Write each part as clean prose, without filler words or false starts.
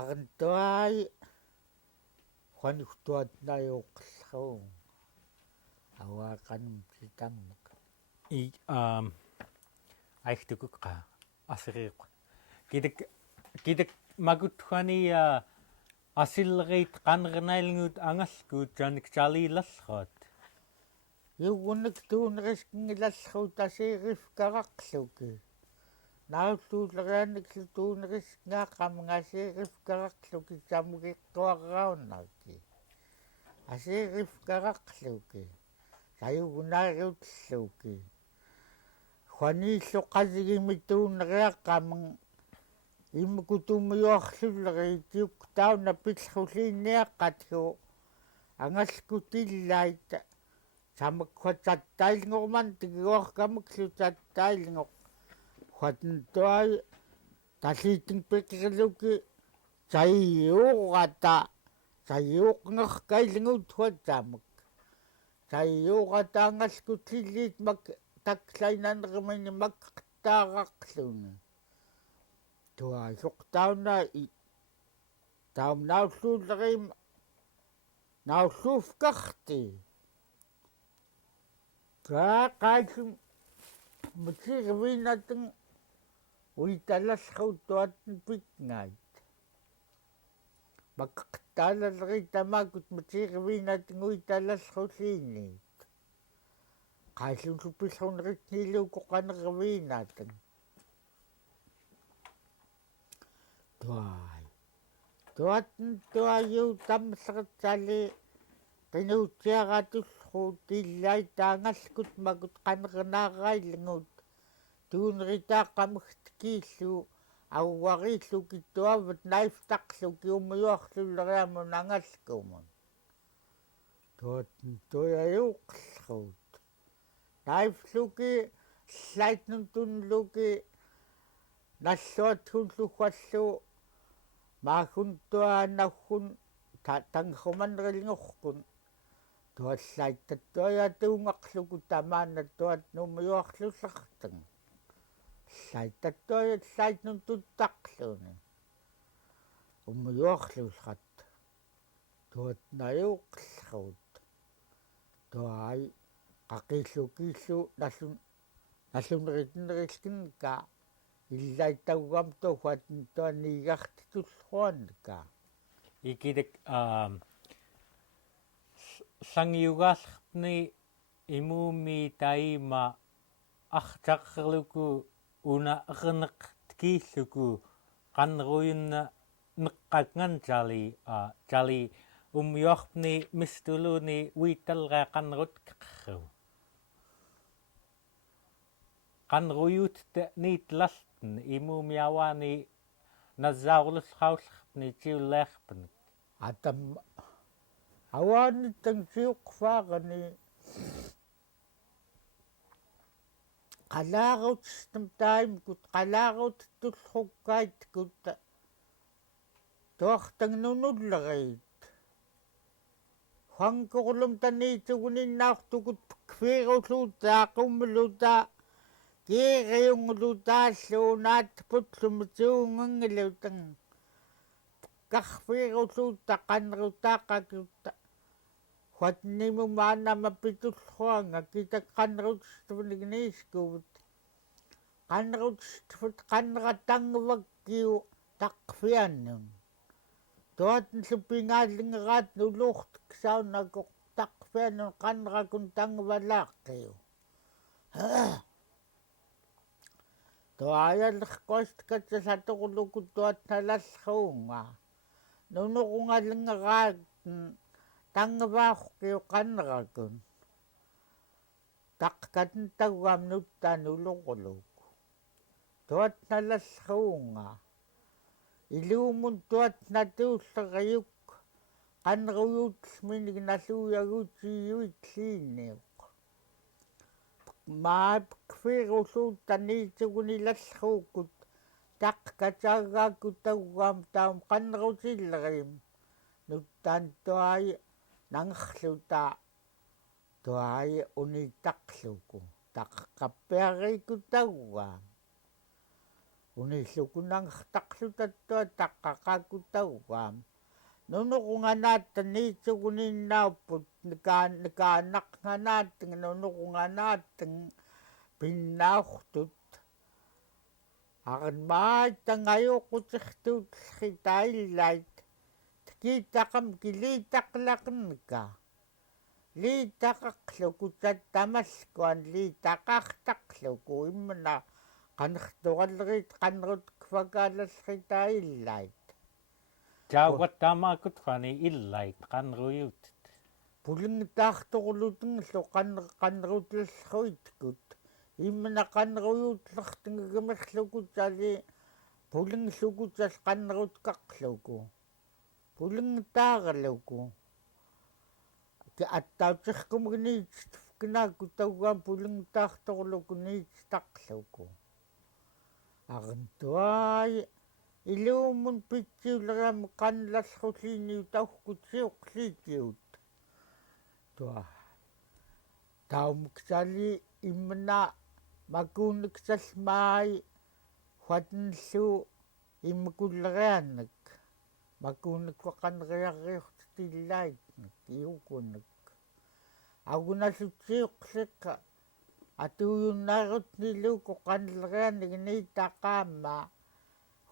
Arentuai Juanituat Nayoqlhu Awakan Sitamuk I aihtukuqa asiriq kidak magutkhani asillerit qanrnailngut angalgut janik jalilallrat Yugunik tuuneriskingilallru tasiirifkaraqluki Naulluulerianik tuuneriskingaqamngasiirifkaraqluki samugiqquarraunarki Asiirifkaraqluki sayugunaariutilluki Juanilluqasigimituuneriaqqamang иммукутуммиуарлуллери тиуктауна пиллрулиинниаққатгу ангалкутиллаит самаккуататтаилнгорман тигуоркамуклу таттаилнгор хуатнтуай талиитин пеккерлуки саиуурата саиуқнеркаилнгут хуатсаамак саиуурата ангалкутиллиит мак таклайнанеримини маккаттаарақлуни tuа suqtauna I taum naulluullerim naulluufkarti qaaqaallum mutiirviinatun uitalallruuttuatun pitngait makkaqtaalalleri tamaakut mutiirviinatun uitalallrulliinniit qaallun suppillruneritniiluuko qanerviinaatun tuai tuatn tuayu tamsertsali qinuutsiaratullru tillai taangalkut makut qanernaarailngut tuuneritaaqamugtikiillu auwarillu kittuavat naiftaqluki umuyuarlulleriamun angalkumun tuatn tuayuuqllruut naifluki slaitnun tunluki nalluathulluggallu maaguntuaannaggun tanghumanrilngorkun tuallaitattuajatuungaqluku tamaana tuat numuyuarlusartang llaitattuajat llaitnun tuttaqluni umuyuarlusrat tuat nayuuqllruut tuai qaqillukiillu nalluneritinnerilkinka illaittauggam tuuhuatn tuanniigartitullruanka ikidak sangiugallerni imuumi taima artaqerluku una erneq tkiilluku qanneruyunna neqqatngan jali umyuarpni mistuluni uitalrea qannerutkeqerru qanneruyut niitlalten imuumiawani nasaarullusraullerpni tiulleerpni atam awaanittang siuqfaaqani qalaarutstam taimkut qalaarutullrukkaitkut tuartangnunullerit huankorlum taniituguninnaartukut kviirulluutaaqumluta kiiriungulutaalluunaat putlumutiungangilutang karfiirulluutta qannerutaaqakutta huatnimumaanamapitullruanga kitaqqannerutustuvnikniiskuvut qannerutustuvut qanneratangvakkiu taqfiannun tuatn suppingaallingeraat nuluurtiksaunnakoq taqfiannun qannerakun tangvalaaqqiu tuajallerqoistkatsasatorlukut tuatnalallruunga nunuqungalingeraat tangvaarqiu qannerakun taqqatn taggaam nuttanuluquluk tuatnalallruunga iluumun tuatnatuulleriyuk qanneruyuutlminik nalluuyaguutiiyuitliinniuq maapkviirulluuttaniitsugunilallruukut taqqataagaakku taggaam taum qannerutillerim nuttaan tuai nangerluta tuai uniittaqluku taqqappiariikku taggaam unillukunanqartaqlutattua taqqaqaakutaugaam nunuqunganaattan niitsuguninnauput nikaannaqnganaattan nunuqunganaattan pinnaurtut aqanmaaittangayuqutiqtuutlqitaillait tkiittaqam kiliitaqlaqnka liitaqaqluku tattamalkuan liitaqartaqluku immana qanertuqallerit qanrut kvakaalalqitaillait Jaugattamaakutqani illait qanruyut pulingtaartoqulutungillu qanrutillruitkut immana qanruyuutlertingimerlukutali pulinglukutal qanrutkaqluku pulingtaarluku ki attautirkumgniit kinaakutaugaam pulingtaartoqluku niitstaqluku arntuai iluumun pitsiuleriam qanlallerulliiniut auhkutsiuqliitiut tua taumksali immana makuunniksallmaai huatinllu immakulleriannak makuunnikwaqaneriarriurtitillaitnak iukunnak agunallutsiuqliqqa atuuyunnaarutniluuku qanelleriannik niitaqaamma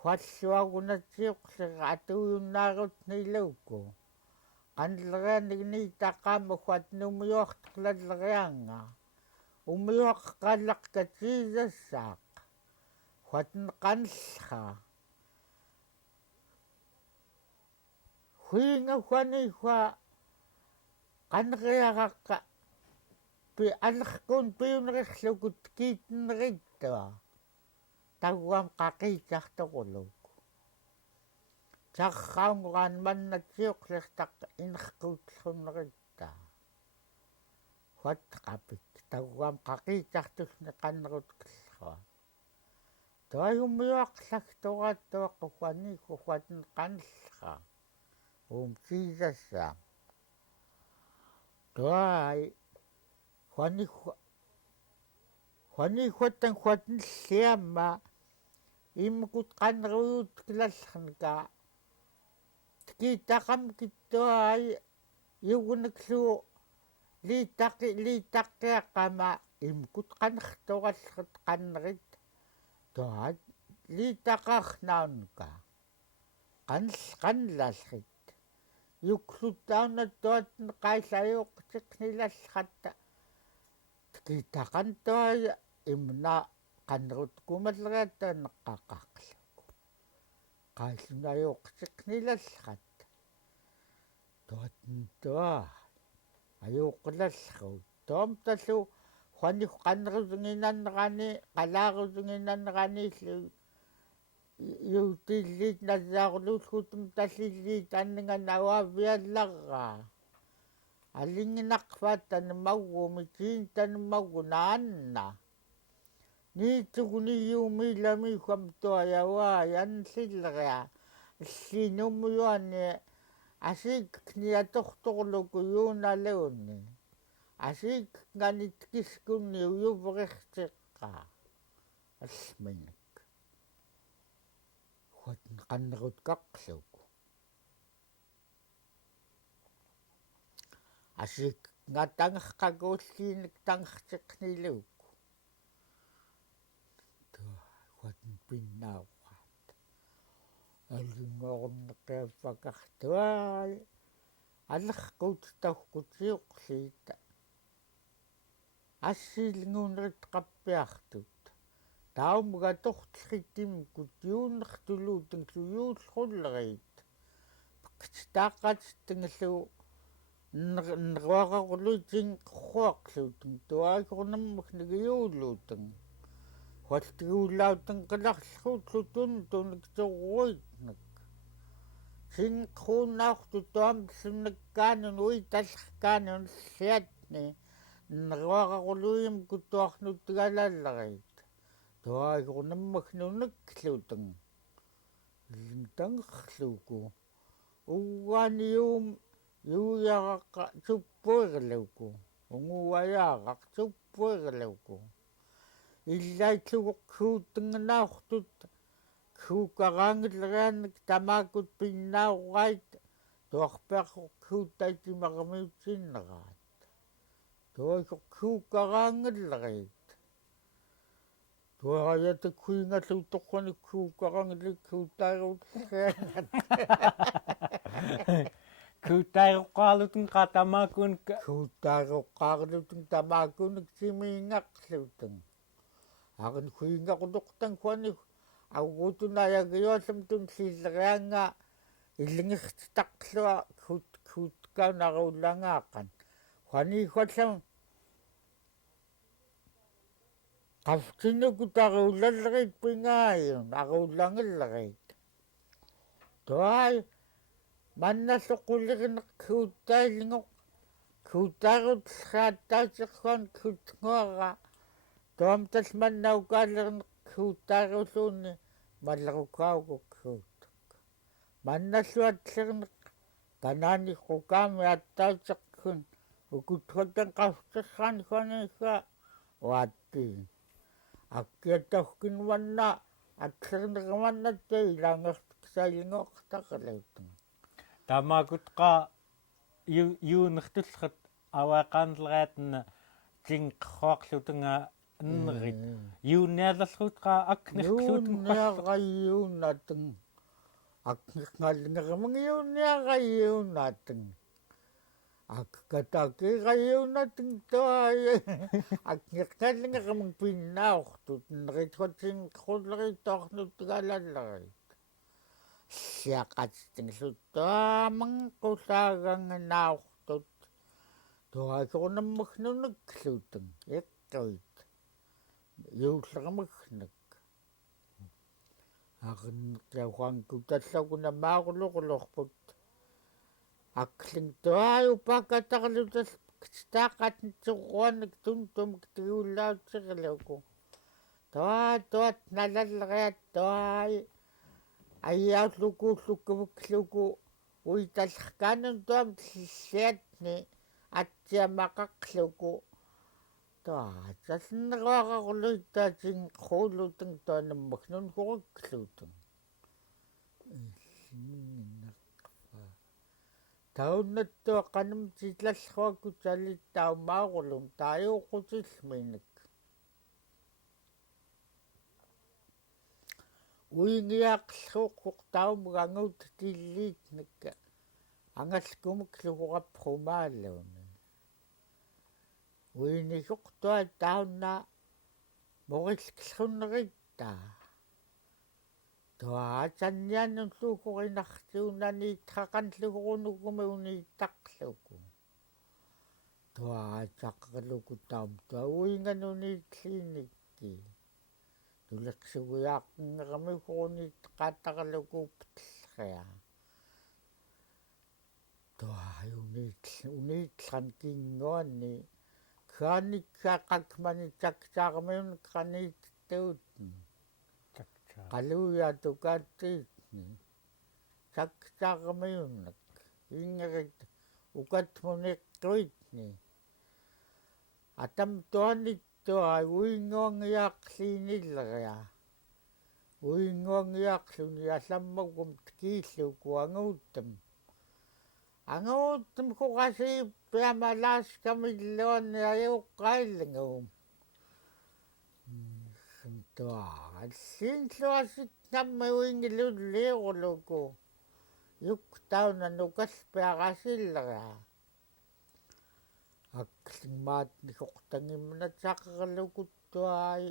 hualluagunatsiuqliqa atuuyunnaarutniluuku qanelleriannik niitaqaamma huatnumuyuarteqlallerianga umuyuaqqaallaqkatsiisassaaq huatn qanellra huinga huanihua qaneriaraqqa pi allerkun piunerilukut kiitnerittua taguam qaqiitsartoquluk sarraunguran mannatsiuqlertaq inerquutluneritta huatqapik taguam qaqiitsartusni qannerutkellua toayumuyuaqlagtorattuaqquaniku huatn qanellra siisassa toai huanihuatan huatnilliamma immukut qanneruyut kilallernika tkiitaqam kittuai yuguneklu liitaqqiaqama immukut qanertoralleret qannerit toat liitaqaarnaunka qanlallerit yukluttaunattuatn qaillajooqtiqnilalleratta tkiitaqantuai imna qannerutkumalleriatta neqqaqaqluku qaillunajooqtiqnilallerat tuatntua ajuuqqilallerut toomtallu huani qannerusinginannerani qalaarusinginanneraniillu yuutilliit nasaaruluullutum tallilliit anningan awaaviallarraa аллингинақфааттан маггуми тиинтан наанна ниитсугуниюумилами хамтуаяуаа янлиллериа иллинуммуюани асиккниаторторлуку юуналуунни асиккнганиткискунни уюверертеққаа аллминак хуатн қаннеруткаққлуку асик ngатангаққакууллиинак тангартеқнилуукку туа хуатн пиннааваат аллингоорнеқиаффакартуаа аллеққут тахкутиоқлиита ассиилгуунерит қаппиартут таумга тортлхиттимкут юуннертулуутэн юуллруллерит пактааққатиттангаллу нэрваарарлуутин қорруақлуутэн туаагорнаммак нагиуулуутэн хуалтгууллаутэн қиларлуutlutun туникторуитнак синқрууннаарту туамсуннаккаанун уиталлеркаанун ллиатни нэрваарарлуим куттуарнуттигалааллерит туаагорнаммак нунакклуутэн линтангерлууку угааниум юуяраққа туппуерлауку унгуаяарақ туппуерлауку иллаатлугоққууттангнаартут kuukarangilerannik tamaakut pinnaaurait tuarpearqoq kuuttaitimaramiutinneраат tuaikoq kuukarangilerit tuarayatakkuingallu torqanik kuukarangillik kuuttairuutleriangat kuuttairuqqaarlutun qatamaakun kuuttairuqqaarlutun tamaakunik simiingaqlutun aqan kuingaqulortan kuani аугутунаягиуаллам тун силлерианга иллингертитақлуа куткаунаруллангааққан хуанихуаллам qafftinnuku taruullallerit pingaayun aruullangillerit tuai mannalloqulligineq kuuttaillingoq kuuttaarutellraattaatiqquan kutnguara tuam talmannaukaallerineq kuuttaaruulluunni маллерукаукуккуут манналлуатлернеқ танаанихукаами аттаутеққун укутхуатан qaffterraan хуаниха уатти аккиаттахкинванна атлернеқаманнаттай илаангертиксаалингоортақалаутун тамаакутқа юунертуллерат аваақаанлераатна тингқаррарлутунга ннерит юунниаллерутқа акнерклутун юунниараюуннатун акнернгаллингерамангиунниараюуннатун аккатакираюуннатун туай акнернгаллингераман пиннаортут неритхотсин хуллеритторнуттугалаллерит сиақатингсуттааман qulaaganganaaortut туакорнаммагнунакклутун яттуит юуллерамагнак арнеқлаугаанку таллагуна маарулоқулорпут акклин туаю пакатарлутал таақатнтуруанак тунтумк тиуллаутсерилуку туат налаллериат туай аяуллукууллуккавуклуку уиталлеркаанун туам сиатни атсиамақақлуку таасалнеруарарлуиттаатин қуулутун таанаммагнун корикклуутун тауннаттуа қанам тиллаллуакку талиттаумаагулун тааюоқутиллминик уингиақлуоққоқ таумгангут тиллиитникка ангалкумуклугораппрумааллуни уинисоқ туа таунна морилллуннеритта туаатаннианнуллуукоринартуунани трақанлугорунуккуми унииттақлуку туаатаққалуку таум туа уинганунииллиникки тулерсугуяаққингерамикурунииттақааттақалукууптиллериа туаюнииллан кингуанни кааниккааққакмани таксаармиун кранииттуутни қалуяатукааттиитни таксаармиуннак ингерит укатмунеққуитни атам туанниттуа уингуангиаақлииниллериа уингуангиаақлуни алламмагум кииллукуангууттам ангууттам хугаси пиамалааскамиллуанни аюоққаиллангуум туа аллиинлуасит намма уингилуллиорулуку юктауна нукалпиарасиллериа акклимаатникоқтангиммана таққерлукуттуаи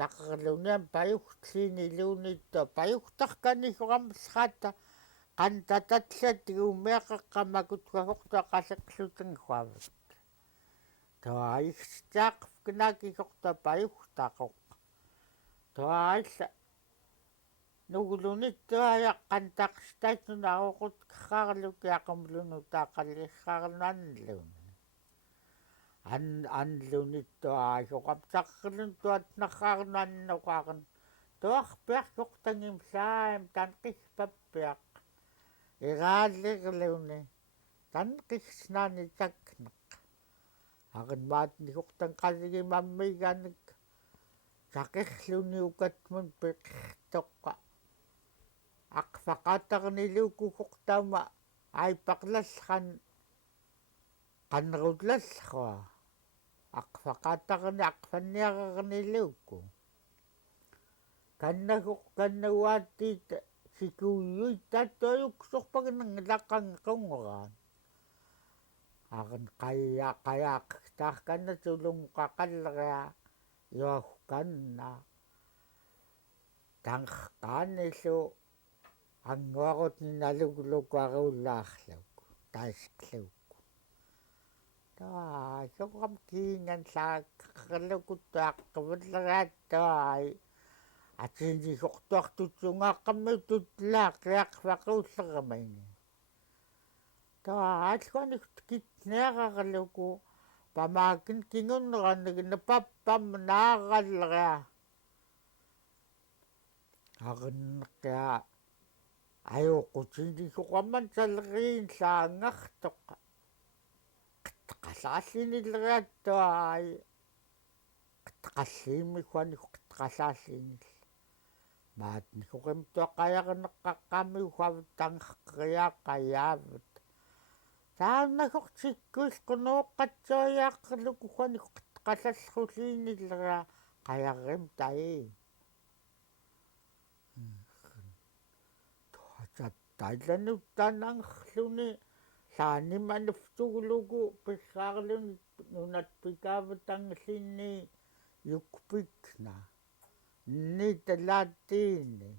таққерлуниам паюхтлиини илуунитта паюхтарканихорамсхаатта qantatatlatigiummeeqaqqamakutkagoqtua qalleqlutanghuavut tuaixtaaqfkinaakikorta payugtaqoq tuaalla nugulunittuayaqqantaqstaitnuna aoqut kharlukiaqamlunu taaqalliirrarnaanlun анлунитtuaasoqaptaqerlun tuatnarraarnaannoqaaqan tuarpiarqortangimsaam tanqissappiaq ирaalлерлуни танқисснаани такнеқ аринмаатникортан қаллигимаммигаанник тақерлуни укатмун пеқертоққа aqfaqaataqniluukkuqtauma aipaqlallan qannerutlallua aqfaqaataqni aqfanniaqarniluukku kannaguaattiit sikuuyuit tattoyuksorpaginangilaqanqungeraan aqan qayaaqtaaqkanatulunqaqalleria yuahkanna tanqqaanillu anguarutninaluglukuarullaarluk taisqlukku taa soqam kiingan saaqerlukuttuaqqavalleriattuai atsindisortuartutsungaaqammiut tutlaaqqiaqfaquulleramaini taa alluanik kitneaqarluku pamaakin kingunneranniginnapappam naaralleria aqinneqia ajuuqutsindisoqamman saleriin saangartoq qitteqalaallиниллериаттуай qitteqalliimmikuaniku qitteqalaallинил маатникоқимтуаққаярнеққаққами уавтангеққиааққаяавут тааннагортиккуисқунооққатсуаяаққерлуку хуанику qitteqallalлулииниллериа қаяррим таи таилануттаанангерлуни саанимануфтугулугу писсаарлуни нунатпикааватангиллинни юкпикна ниталааттиини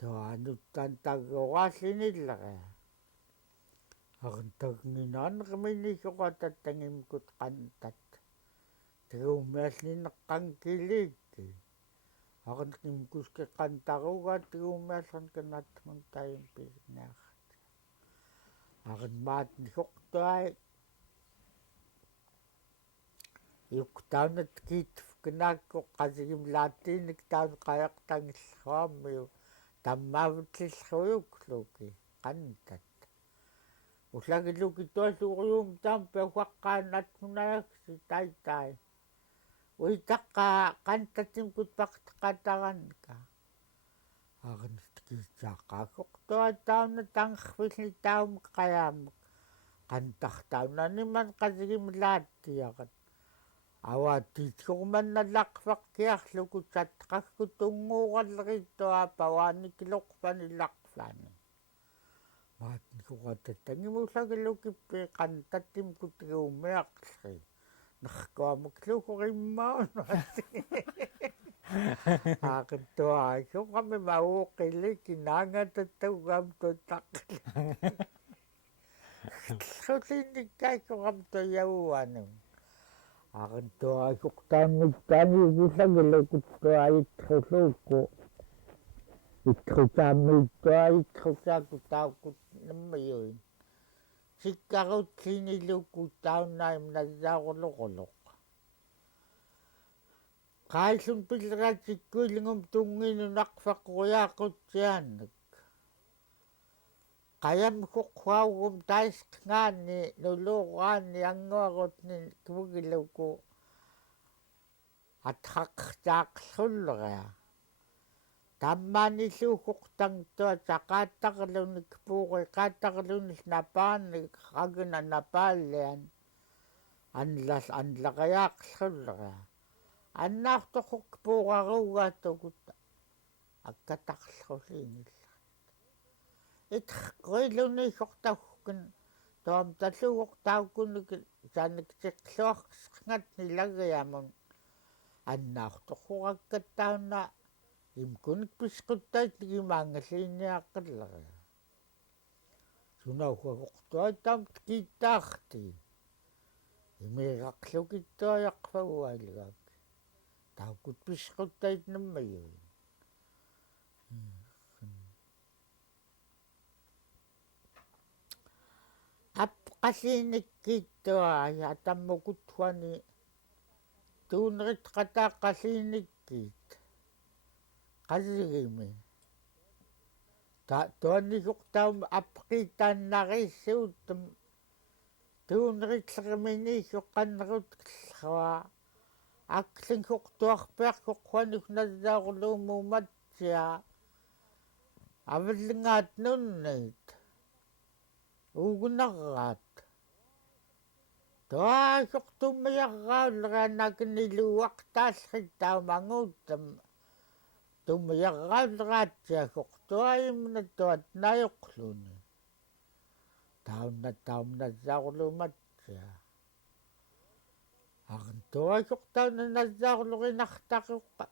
тоануттан таггорааллиниллериа арнтагнинаарнеқминисоқататтангимкут қантат тигуммааллинеққанкилиикки арнеқимкускеққантаругаат тигуммааллерн канаатмун таим писнаахат арнмаатнисоқтуай юктаанат киитфкнаакко қасигимлааттиинник таан қаяқтангиллуаммиу таммаавутлиллуюклуки қантат услагилуки туасууриум таам пеуаққаанатмунаякси тaitai uitaqqa qantatiмкут партеқатаранка арнисткиитсааққаагоқтуа таана тангерфилли таумик қаяамик qantартаунаниман қасигимлааттиақат авааттиитсорманналлақфақкиарлуку саттеқаггу тунгуугаллериттуа павааникилоқпанилақфаани маатникурататтангимуслагилукиппи qantatiмкут тигууммеақлери неркуамуклукориммаунуат аакаттуаа соқами мауоқилики наангататтаугам туттаққи сулинниккааккорам тояуану аакаттуаа соқтаанниттаани усагилукуттуа иттрулуукку итрутааммиуттуа итрутаакку тааккут наммаюин сиккарутсинилукку тауннаим наззаарулоқолоқ qaillun pilleraatsikkuilingum tunginunaqfaqquyaaqutsiaannak qayamkoqquaugum taisqngaanni nuluuraanni anguarutni kivugiluku atqaqqtaaqlulleria таммааниллуукоқтангтуа сақааттақалуник пуури qaаттақалунил напаанник рагна напааллиан анлал анлақаяақлуллериа аннаартоқук пуураругаатукут аккатарлулиинилла итққуилуни сортаггун тоам таллугортауккунник сааниксеқлуарсқнат нилагиамун аннаартоқураккаттауна имкуник писқуттайт гимаангаллиинниаққиллериа сунаугагортуатаам киттаарти имеэқарлукиттуаяқфагуалигаак тауккут писқуттайт наммаюи апқаллииниккиттуа атаммукутхуани туунерит қатааққаллииниккиит qasigimi ta tuannissortaum apqiitaannarissuuttum tuuneritleriminiissoqqannerutqillua aqlingsortuarpiarqoqquanuk nallaarluumuumatsia avillingaat nunnit uugunarraat tuaasuqtummiarrauleraanakiniluuaqtaallrit taumanguuttam tummiarrauleraatiasoq tuaimna tuat najoqluni taunnasaarlumatsia artuasuqtaunanasaarlurinartaqiuqqa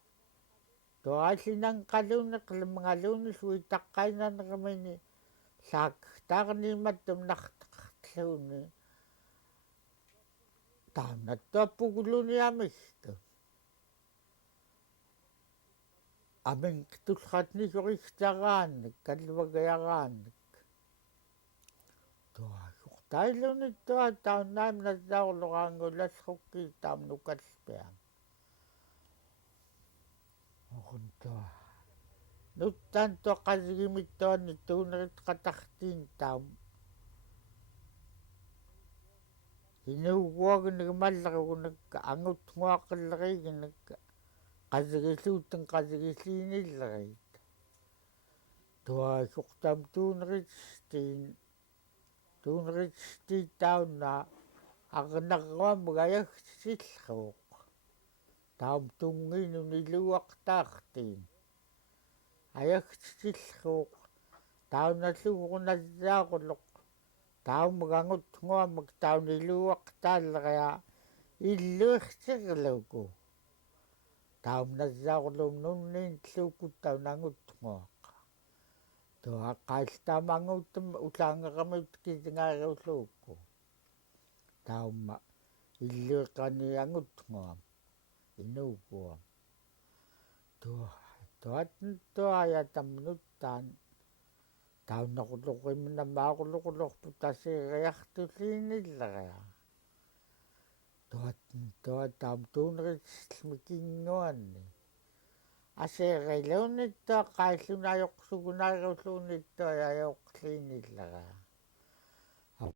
tuaallinanqaluniq limngaluuni saaktarnimattum nartaqarluuni taunattuappuguluniamistu aminqitulratnisoriksaraannik kalvagayaraannik tuasuqtailluni taunaimnasaarluraangulassrukki taamnukalpiam oruntua nuttan tuaqasigimittaani tuunerit qatartiin taum inuuguaginigmallarugunakka angutnguaqilleriginikka qasigiluutten qasigilliinillerit tuasuqtam tuuneritstiit taunna aqnarruamga ajagsisillruuq taum tungiinuniluuaqtaartiin ajagsisillruuq taunalluurunassaaruloq taumgangutnguamak tauniluuaqtaalleria illuirsirluku taumnassaarullum nunniinluukku taunangutnguaq tuaqqaalltaamanguuttam ulaangeramit kisingaariulluukku taumma illuiqaniangutnguam inuuguam tuayatamnuttaan taunnerluqimnamaaqulluqulorpu tasiiriartulliinilleria taum tuuneritsmikinguanni aseeriluunittua qaallunaajoqsugunaariulluunittua ajoqliinilleria